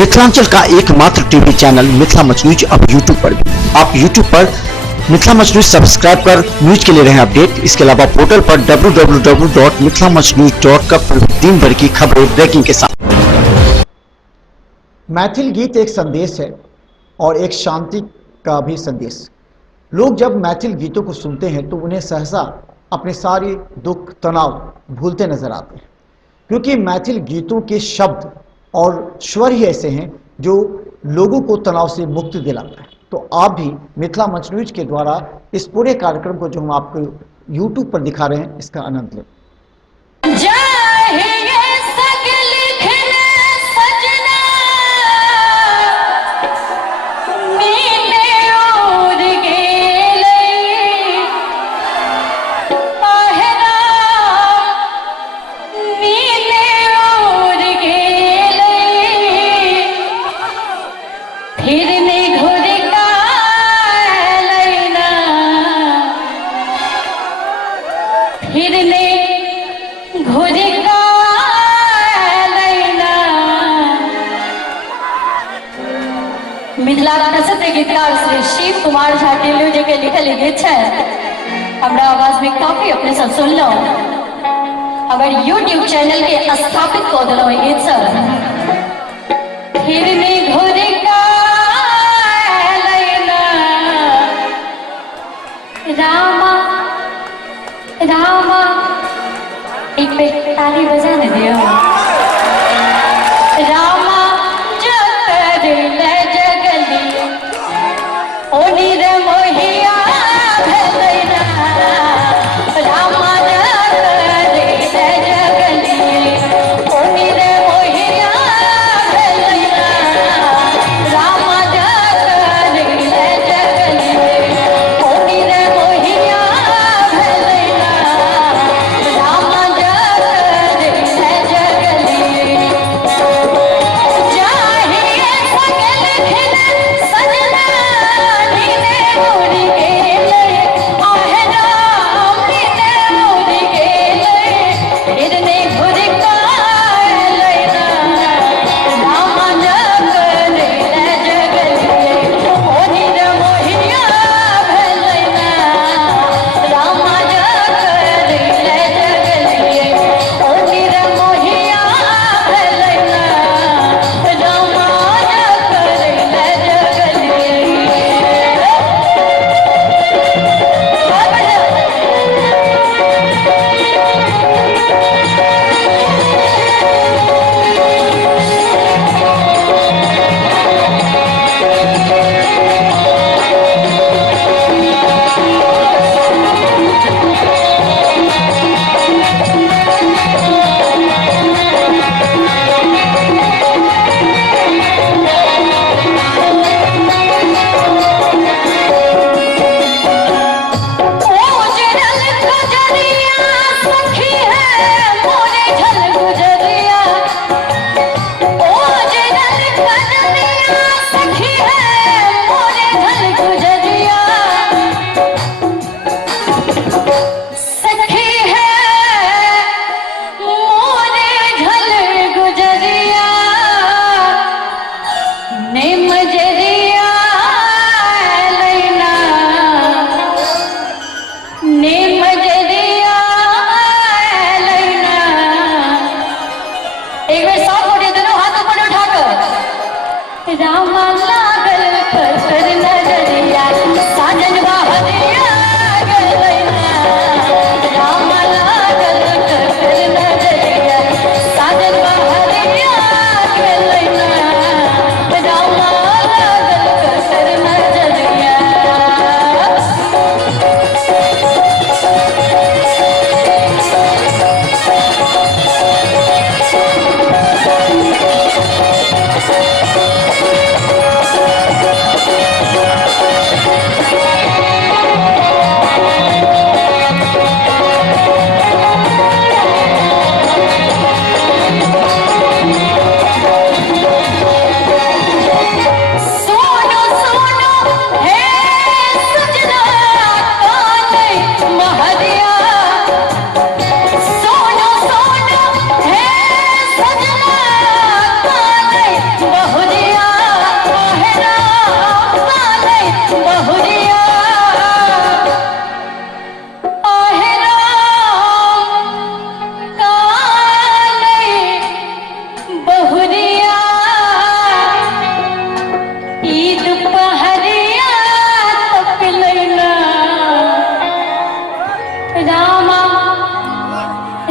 मिथिलांचल का एकमात्र TV channel Mithila much news अब यूट्यूब पर भी। आप यूट्यूब पर मिथिला मच न्यूज सब्सक्राइब कर न्यूज के लिए रहे अपडेट। इसके अलावा पोर्टल पर www.mithilamachnews.com पर दिन भर की खबरें ब्रेकिंग के साथ। मैथिल गीत एक संदेश है और एक शांति का भी संदेश। लोग जब मैथिल गीतों को सुनते हैं तो उन्हें सहसा अपने सारे दुख तनाव भूलते नजर आते हैं, क्योंकि मैथिल गीतों के शब्द और स्वर ही ऐसे हैं जो लोगों को तनाव से मुक्ति दिलाता है। तो आप भी मिथिला मच न्यूज के द्वारा इस पूरे कार्यक्रम को जो हम आपको यूट्यूब पर दिखा रहे हैं, इसका आनंद लें। मिथिला प्रसिद्ध गीतकार श्री शिव कुमार झा टिल्लू जी के लिखल गीत है। हमरा आवाज में काफी अपने सब सुन लो। अगर यूट्यूब चैनल के स्थापित कर दिलो गीत सब फिर में घोरे का लैला रामा रामा एक पे ताली बजाने दियो। रामा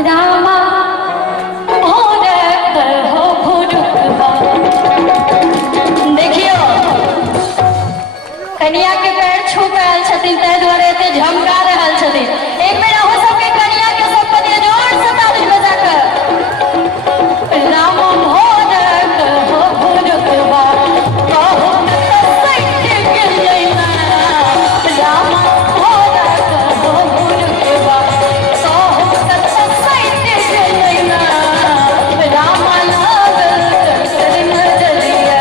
रामा भोरक हो भोरुकबा। देखियो कन्या के पैर छू पायल छथिन ताहि दुआरे एते झमका रहल छथिन। एक बेर अहूँ सबके कन्या के सब पति जोर से ताली बजा कर राम भोरक हो भोरुकबा कहू न त सत्य के लैला। राम भोरक हो भोरुकबा कहू न त सत्य के लैला। राम लागल कर नजरिया।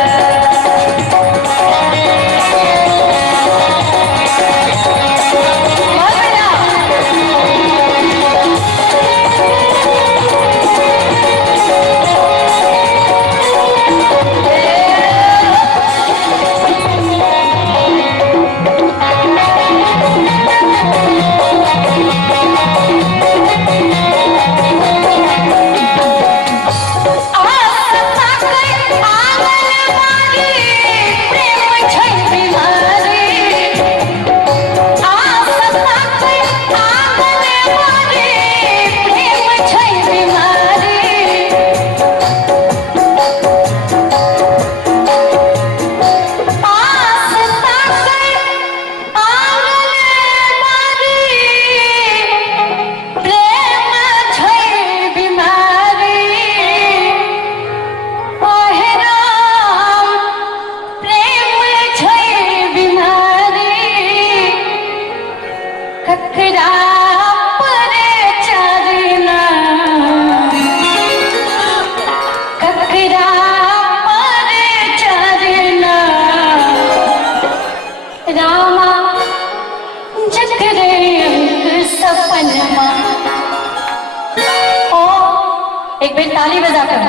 एक बेर ताली बजाकर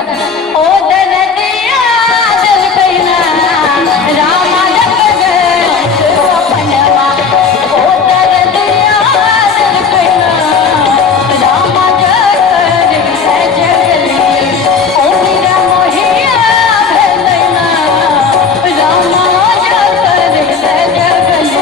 ओ दरदिया दिल कैला रामा जगदे सपनमा। ओ दरदिया दिल कैला रामा जगदे सजगली। ओ मेरा मोहिया भलैला रामा जगदे सजगली।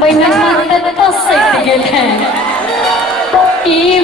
बैनर मात्र तो सैत गेल है। ई